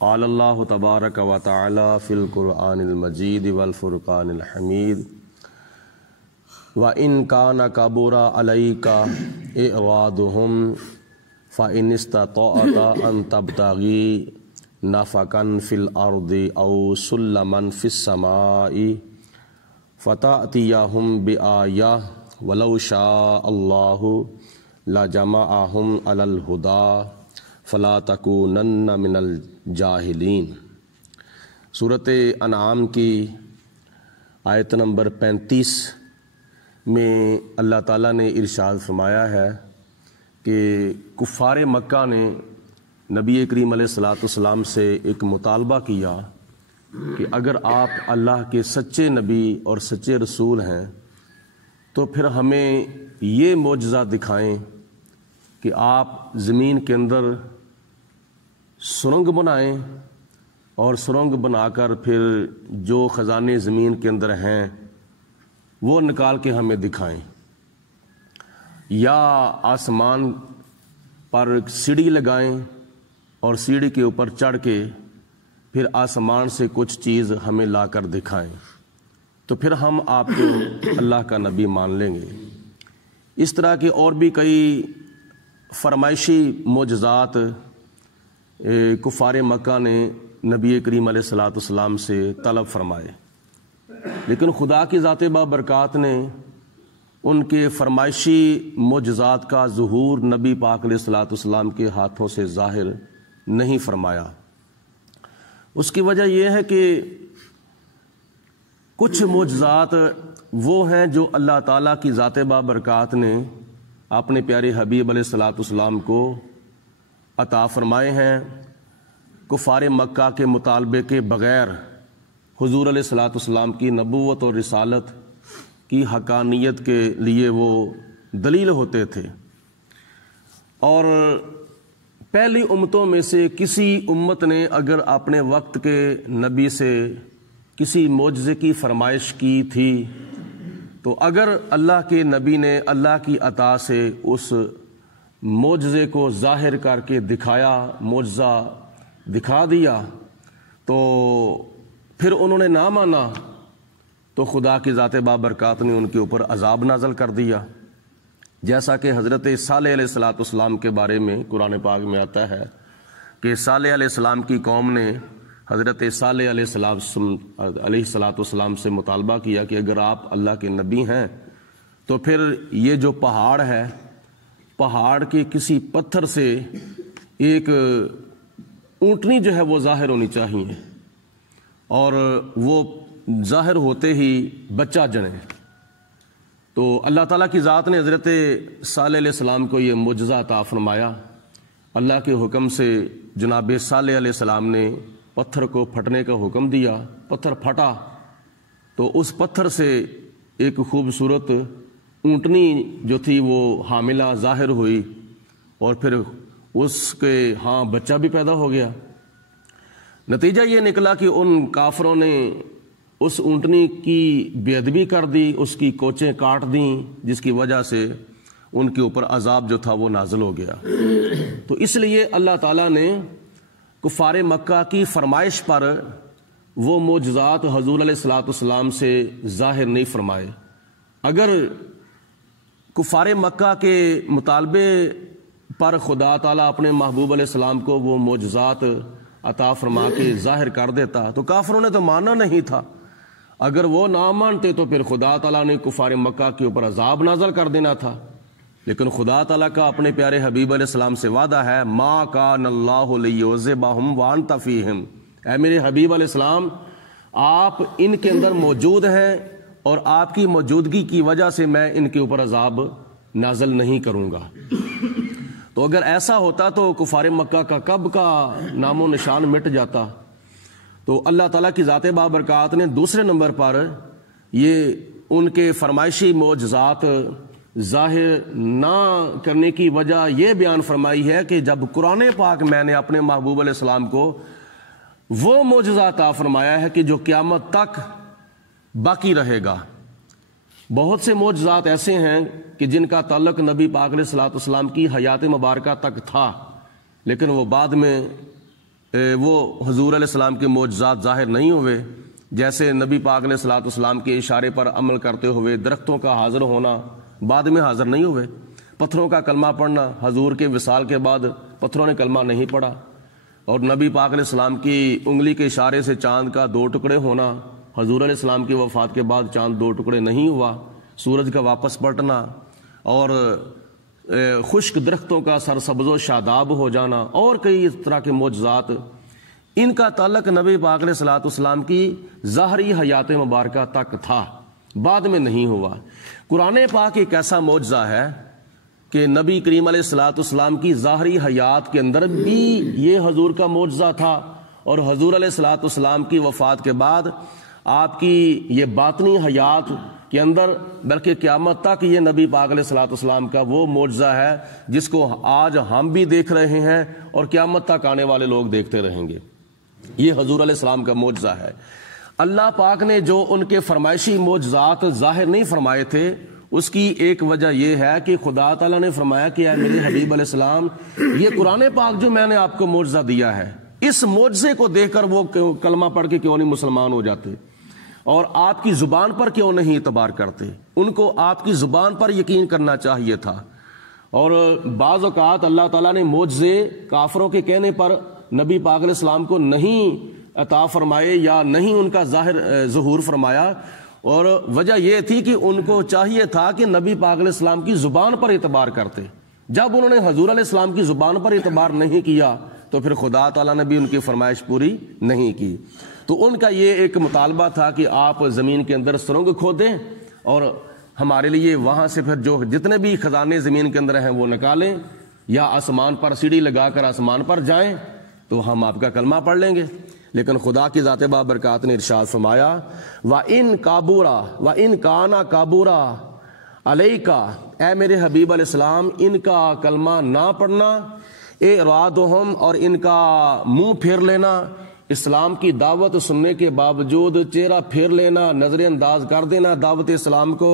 قال اللہ تبارک و تعالی فی القرآن المجید والفرقان الحمید وَإِن كَانَ كَبُرَ عَلَيْكَ إِعْرَاضُهُمْ فَإِنِ اسْتَطَعْتَ أَن تَبْتَغِي نَفَقًا فِي الْأَرْضِ أَوْ سُلَّمًا فِي السَّمَاءِ فَتَأْتِيَهُمْ بِآيَةٍ وَلَوْ شَاءَ اللَّهُ لَجَمَعَهُمْ عَلَى الْهُدَىٰ فَلَا تَكُونَنَّ مِنَ الْجَاهِلِينَ۔ سورۃ انعام کی آیت نمبر 35 میں اللہ تعالیٰ نے ارشاد فرمایا ہے کہ کفار مکہ نے نبی کریم علیہ الصلوۃ سے ایک مطالبہ کیا کہ اگر آپ اللہ کے سچے نبی اور سچے رسول ہیں تو پھر ہمیں یہ معجزہ دکھائیں کہ آپ زمین کے اندر سرنگ بنائیں اور سرنگ بنا کر پھر جو خزانے زمین کے اندر ہیں وہ نکال کے ہمیں دکھائیں، یا آسمان پر سیڑھی لگائیں اور سیڑھی کے اوپر چڑھ کے پھر آسمان سے کچھ چیز ہمیں لا کر دکھائیں، تو پھر ہم آپ کو اللہ کا نبی مان لیں گے۔ اس طرح کے اور بھی کئی فرمائشی معجزات کفار مکہ نے نبی کریم علیہ الصلوۃ سے طلب فرمائے، لیکن خدا کی ذات بابرکات نے ان کے فرمائشی معجزات کا ظہور نبی پاک علیہ الصلوۃ کے ہاتھوں سے ظاہر نہیں فرمایا۔ اس کی وجہ یہ ہے کہ کچھ معجزات وہ ہیں جو اللہ تعالیٰ کی ذات بابرکات نے اپنے پیارے حبیب علیہ الصلوۃ کو عطا فرمائے ہیں، کفار مکہ کے مطالبے کے بغیر حضور علیہ الصلوۃ کی نبوت اور رسالت کی حقانیت کے لیے وہ دلیل ہوتے تھے۔ اور پہلی امتوں میں سے کسی امت نے اگر اپنے وقت کے نبی سے کسی معجزے کی فرمائش کی تھی تو اگر اللہ کے نبی نے اللہ کی عطا سے اس معجزے کو ظاہر کر کے دکھایا، معجزہ دکھا دیا، تو پھر انہوں نے نہ مانا تو خدا کی ذات بابرکات نے ان کے اوپر عذاب نازل کر دیا، جیسا کہ حضرت صالح علیہ السلام کے بارے میں قرآن پاک میں آتا ہے کہ صالح علیہ السلام کی قوم نے حضرت صالح علیہ السلام سے مطالبہ کیا کہ اگر آپ اللہ کے نبی ہیں تو پھر یہ جو پہاڑ ہے، پہاڑ کے کسی پتھر سے ایک اونٹنی جو ہے وہ ظاہر ہونی چاہیے، اور وہ ظاہر ہوتے ہی بچہ جنے۔ تو اللہ تعالیٰ کی ذات نے حضرت صالح علیہ السلام کو یہ معجزہ عطا فرمایا۔ اللہ کے حکم سے جناب صالح علیہ السلام نے پتھر کو پھٹنے کا حکم دیا، پتھر پھٹا تو اس پتھر سے ایک خوبصورت اونٹنی جو تھی وہ حاملہ ظاہر ہوئی، اور پھر اس کے ہاں بچہ بھی پیدا ہو گیا۔ نتیجہ یہ نکلا کہ ان کافروں نے اس اونٹنی کی بے ادبی کر دی، اس کی کوچیں کاٹ دیں، جس کی وجہ سے ان کے اوپر عذاب جو تھا وہ نازل ہو گیا۔ تو اس لیے اللہ تعالیٰ نے کفار مکہ کی فرمائش پر وہ معجزات حضور علیہ السلام سے ظاہر نہیں فرمائے۔ اگر کفار مکہ کے مطالبے پر خدا تعالیٰ اپنے محبوب علیہ السلام کو وہ معجزات عطا فرما کے ظاہر کر دیتا تو کافروں نے تو ماننا نہیں تھا، اگر وہ نہ مانتے تو پھر خدا تعالیٰ نے کفار مکہ کے اوپر عذاب نازل کر دینا تھا۔ لیکن خدا تعالیٰ کا اپنے پیارے حبیب علیہ السلام سے وعدہ ہے، ما کان اللہ لیعذبہم وانت فیہم، اے میرے حبیب علیہ السلام آپ ان کے اندر موجود ہیں اور آپ کی موجودگی کی وجہ سے میں ان کے اوپر عذاب نازل نہیں کروں گا۔ تو اگر ایسا ہوتا تو کفار مکہ کا کب کا نام و نشان مٹ جاتا۔ تو اللہ تعالیٰ کی ذات بابرکات نے دوسرے نمبر پر یہ ان کے فرمائشی معجزات ظاہر نہ کرنے کی وجہ یہ بیان فرمائی ہے کہ جب قرآن پاک میں نے اپنے محبوب علیہ السلام کو وہ معجزہ عطا فرمایا ہے کہ جو قیامت تک باقی رہے گا۔ بہت سے معجزات ایسے ہیں کہ جن کا تعلق نبی پاک علیہ السلام کی حیات مبارکہ تک تھا، لیکن وہ بعد میں وہ حضور علیہ السلام کے معجزات ظاہر نہیں ہوئے، جیسے نبی پاک علیہ الصلوۃ والسلام کے اشارے پر عمل کرتے ہوئے درختوں کا حاضر ہونا بعد میں حاضر نہیں ہوئے، پتھروں کا کلمہ پڑھنا، حضور کے وصال کے بعد پتھروں نے کلمہ نہیں پڑھا، اور نبی پاک علیہ السلام کی انگلی کے اشارے سے چاند کا 2 ٹکڑے ہونا، حضور علیہ السلام کی وفات کے بعد چاند 2 ٹکڑے نہیں ہوا، سورج کا واپس پلٹنا، اور خشک درختوں کا سرسبز و شاداب ہو جانا، اور کئی اس طرح کے معجزات، ان کا تعلق نبی پاک علیہ الصلوۃ والسلام کی ظاہری حیات مبارکہ تک تھا، بعد میں نہیں ہوا۔ قرآن پاک ایک ایسا معجزہ ہے کہ نبی کریم علیہ الصلوۃ والسلام کی ظاہری حیات کے اندر بھی یہ حضور کا معجزہ تھا، اور حضور علیہ الصلوۃ والسلام کی وفات کے بعد آپ کی یہ باطنی حیات کے اندر، بلکہ قیامت تک یہ نبی پاک علیہ الصلوۃ والسلام کا وہ معجزہ ہے جس کو آج ہم بھی دیکھ رہے ہیں اور قیامت تک آنے والے لوگ دیکھتے رہیں گے۔ یہ حضور علیہ السلام کا معجزہ ہے۔ اللہ پاک نے جو ان کے فرمائشی معجزات ظاہر نہیں فرمائے تھے، اس کی ایک وجہ یہ ہے کہ خدا تعالیٰ نے فرمایا کہ اے میرے حبیب علیہ السلام، یہ قرآن پاک جو میں نے آپ کو معجزہ دیا ہے، اس معجزے کو دیکھ کر وہ کلمہ پڑھ کے کیوں نہیں مسلمان ہو جاتے، اور آپ کی زبان پر کیوں نہیں اعتبار کرتے؟ ان کو آپ کی زبان پر یقین کرنا چاہیے تھا۔ اور بعض اوقات اللہ تعالیٰ نے معجزے کافروں کے کہنے پر نبی پاک علیہ السلام کو نہیں عطا فرمائے یا نہیں ان کا ظہور فرمایا، اور وجہ یہ تھی کہ ان کو چاہیے تھا کہ نبی پاک علیہ السلام کی زبان پر اعتبار کرتے۔ جب انہوں نے حضور علیہ السلام کی زبان پر اعتبار نہیں کیا تو پھر خدا تعالیٰ نے بھی ان کی فرمائش پوری نہیں کی۔ تو ان کا یہ ایک مطالبہ تھا کہ آپ زمین کے اندر سرنگ کھودیں اور ہمارے لیے وہاں سے پھر جو جتنے بھی خزانے زمین کے اندر ہیں وہ نکالیں، یا آسمان پر سیڑھی لگا کر آسمان پر جائیں تو ہم آپ کا کلمہ پڑھ لیں گے۔ لیکن خدا کی ذات بابرکات نے ارشاد فرمایا، وَإِن کابورا وَإِن کانا کابورا علیکا، اے میرے حبیب علیہ السلام، ان کا کلمہ نہ پڑھنا، اعراضہم، اور ان کا منہ پھیر لینا، اسلام کی دعوت سننے کے باوجود چہرہ پھیر لینا، نظر انداز کر دینا دعوت اسلام کو،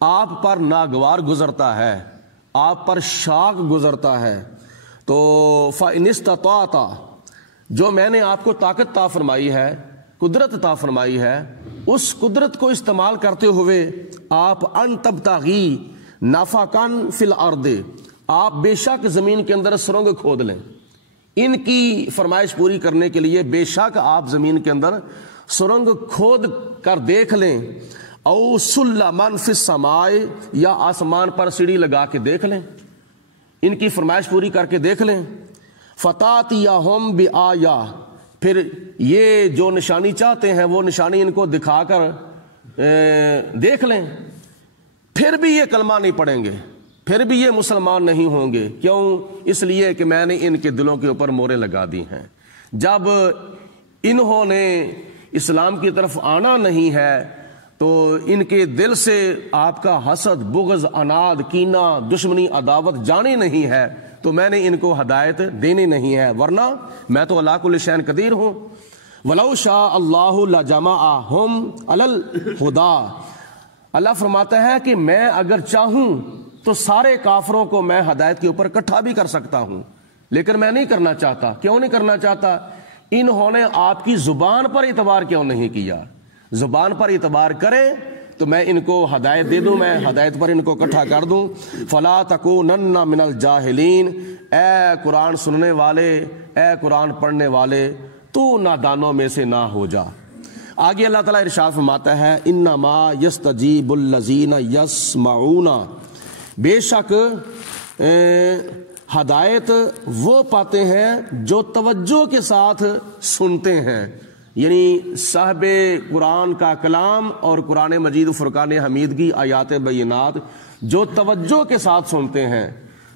آپ پر ناگوار گزرتا ہے، آپ پر شاق گزرتا ہے۔ تو فَإِنِ اسْتَطَعْتَ، جو میں نے آپ کو طاقت عطا فرمائی ہے، قدرت عطا فرمائی ہے، اس قدرت کو استعمال کرتے ہوئے آپ ان تبتغی نفقاً فی الارض، آپ بے شک زمین کے اندر سرنگ کھود لیں، ان کی فرمائش پوری کرنے کے لیے بے شک آپ زمین کے اندر سرنگ کھود کر دیکھ لیں، او سلماً فی السماء، یا آسمان پر سیڑھی لگا کے دیکھ لیں، ان کی فرمائش پوری کر کے دیکھ لیں، فَتَأْتِيَهُمْ بِآيَةٍ، پھر یہ جو نشانی چاہتے ہیں وہ نشانی ان کو دکھا کر دیکھ لیں، پھر بھی یہ کلمہ نہیں پڑھیں گے، پھر بھی یہ مسلمان نہیں ہوں گے۔ کیوں؟ اس لیے کہ میں نے ان کے دلوں کے اوپر موریں لگا دی ہیں۔ جب انہوں نے اسلام کی طرف آنا نہیں ہے تو ان کے دل سے آپ کا حسد، بغض، عناد، کینہ، دشمنی، عداوت جانی نہیں ہے، تو میں نے ان کو ہدایت دینی نہیں ہے، ورنہ میں تو اللہ کل شیء قدیر ہوں۔ وَلَوْ شَاءَ اللَّهُ لَجَمَعَهُمْ عَلَى الْهُدَىٰ، اللہ فرماتا ہے کہ میں اگر چاہوں تو سارے کافروں کو میں ہدایت کے اوپر اکٹھا بھی کر سکتا ہوں، لیکن میں نہیں کرنا چاہتا۔ کیوں نہیں کرنا چاہتا؟ انہوں نے آپ کی زبان پر اعتبار کیوں نہیں کیا؟ زبان پر اعتبار کریں تو میں ان کو ہدایت دے دوں، میں ہدایت پر ان کو اکٹھا کر دوں۔ فَلَا تَكُونَنَّ مِنَ الْجَاهِلِينَ، اے قرآن سننے والے، اے قرآن پڑھنے والے، تو نادانوں میں سے نہ ہو جا۔ آگے اللہ تعالیٰ ارشاد فرماتا ہے، اِنَّمَا يَسْتَجِيبُ الَّذِينَ يَسْمَعُونَ، بے شک ہدایت وہ پاتے ہیں جو توجہ کے ساتھ سنتے ہیں، یعنی صاحب قرآن کا کلام اور قرآن مجید و فرقان حمید کی آیات بینات جو توجہ کے ساتھ سنتے ہیں،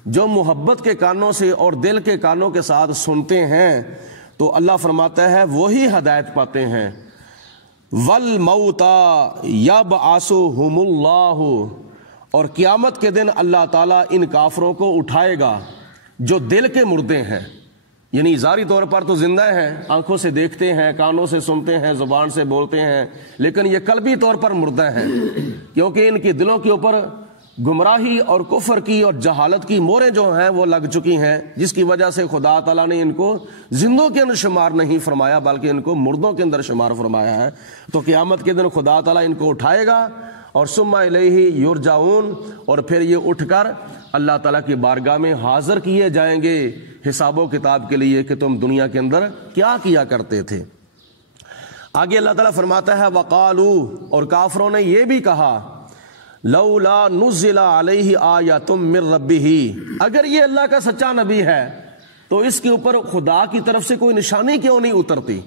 جو محبت کے کانوں سے اور دل کے کانوں کے ساتھ سنتے ہیں، تو اللہ فرماتا ہے وہی ہدایت پاتے ہیں۔ وَالْمَوْتَى يَبْعَثُهُمُ اللَّهُ، اور قیامت کے دن اللہ تعالیٰ ان کافروں کو اٹھائے گا جو دل کے مردے ہیں، یعنی ظاہری طور پر تو زندہ ہیں، آنکھوں سے دیکھتے ہیں، کانوں سے سنتے ہیں، زبان سے بولتے ہیں، لیکن یہ قلبی طور پر مردہ ہیں، کیونکہ ان کے دلوں کے اوپر گمراہی اور کفر کی اور جہالت کی موریں جو ہیں وہ لگ چکی ہیں، جس کی وجہ سے خدا تعالیٰ نے ان کو زندوں کے اندر شمار نہیں فرمایا بلکہ ان کو مردوں کے اندر شمار فرمایا ہے۔ تو قیامت کے دن خدا تعالیٰ ان کو اٹھائے گا اور ثم الیہ یرجعون، اور پھر یہ اٹھ کر اللہ تعالیٰ کی بارگاہ میں حاضر کیے جائیں گے حساب و کتاب کے لیے کہ تم دنیا کے اندر کیا کیا کرتے تھے۔ آگے اللہ تعالیٰ فرماتا ہے وَقَالُوا، اور کافروں نے یہ بھی کہا لولا نزل علیہ آیۃ من ربہ، اگر یہ اللہ کا سچا نبی ہے تو اس کے اوپر خدا کی طرف سے کوئی نشانی کیوں نہیں اترتی؟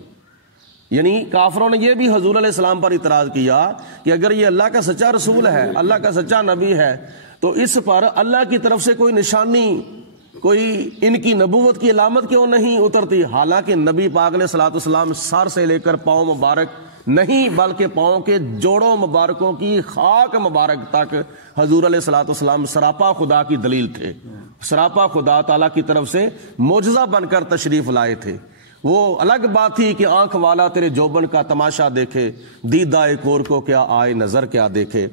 یعنی کافروں نے یہ بھی حضور علیہ السلام پر اعتراض کیا کہ اگر یہ اللہ کا سچا رسول ہے، اللہ کا سچا نبی ہے، تو اس پر اللہ کی طرف سے کوئی نشانی، کوئی ان کی نبوت کی علامت کیوں نہیں اترتی؟ حالانکہ نبی پاک علیہ الصلوۃ والسلام سر سے لے کر پاؤں مبارک نہیں بلکہ پاؤں کے جوڑوں مبارکوں کی خاک مبارک تک حضور علیہ الصلوۃ والسلام سراپا خدا کی دلیل تھے، سراپا خدا تعالیٰ کی طرف سے معجزہ بن کر تشریف لائے تھے۔ وہ الگ بات تھی کہ آنکھ والا تیرے جوبن کا تماشا دیکھے، دیدہ کور کو کیا آئے نظر کیا دیکھے۔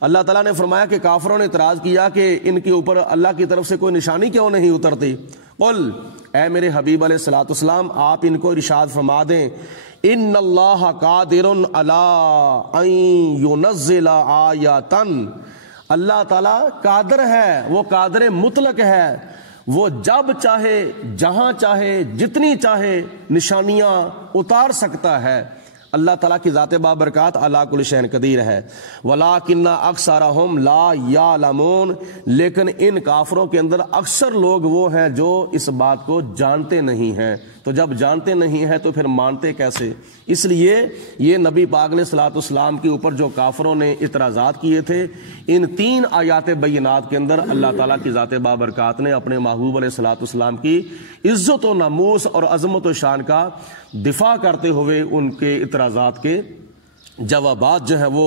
اللہ تعالیٰ نے فرمایا کہ کافروں نے اعتراض کیا کہ ان کے اوپر اللہ کی طرف سے کوئی نشانی کیوں نہیں اترتی؟ قل، اے میرے حبیب علیہ الصلوۃ والسلام آپ ان کو ارشاد فرما دیں ان اللہ قادر علی ان ینزل آیۃ، اللہ تعالیٰ قادر ہے، وہ قادر مطلق ہے، وہ جب چاہے جہاں چاہے جتنی چاہے نشانیاں اتار سکتا ہے۔ اللہ تعالیٰ کی ذات بابرکات علی کل شیء قدیر ہے۔ ولیکن اکثرہم لا یعلمون، لیکن ان کافروں کے اندر اکثر لوگ وہ ہیں جو اس بات کو جانتے نہیں ہیں۔ تو جب جانتے نہیں ہیں تو پھر مانتے کیسے؟ اس لیے یہ نبی پاک علیہ الصلوۃ والسلام کے اوپر جو کافروں نے اعتراضات کیے تھے، ان 3 آیات بینات کے اندر اللہ تعالیٰ کی ذات بابرکات نے اپنے محبوب علیہ الصلوۃ والسلام کی عزت و ناموس اور عظمت و شان کا دفاع کرتے ہوئے ان کے اعتراضات کے جوابات جو ہیں وہ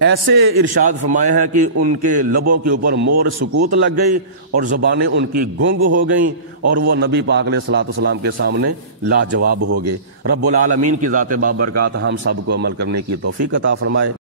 ایسے ارشاد فرمائے ہیں کہ ان کے لبوں کے اوپر مور سکوت لگ گئی اور زبانیں ان کی گنگ ہو گئیں اور وہ نبی پاک علیہ الصلوۃ والسلام کے سامنے لاجواب ہو گئے۔ رب العالمین کی ذات بابرکات ہم سب کو عمل کرنے کی توفیق عطا فرمائے۔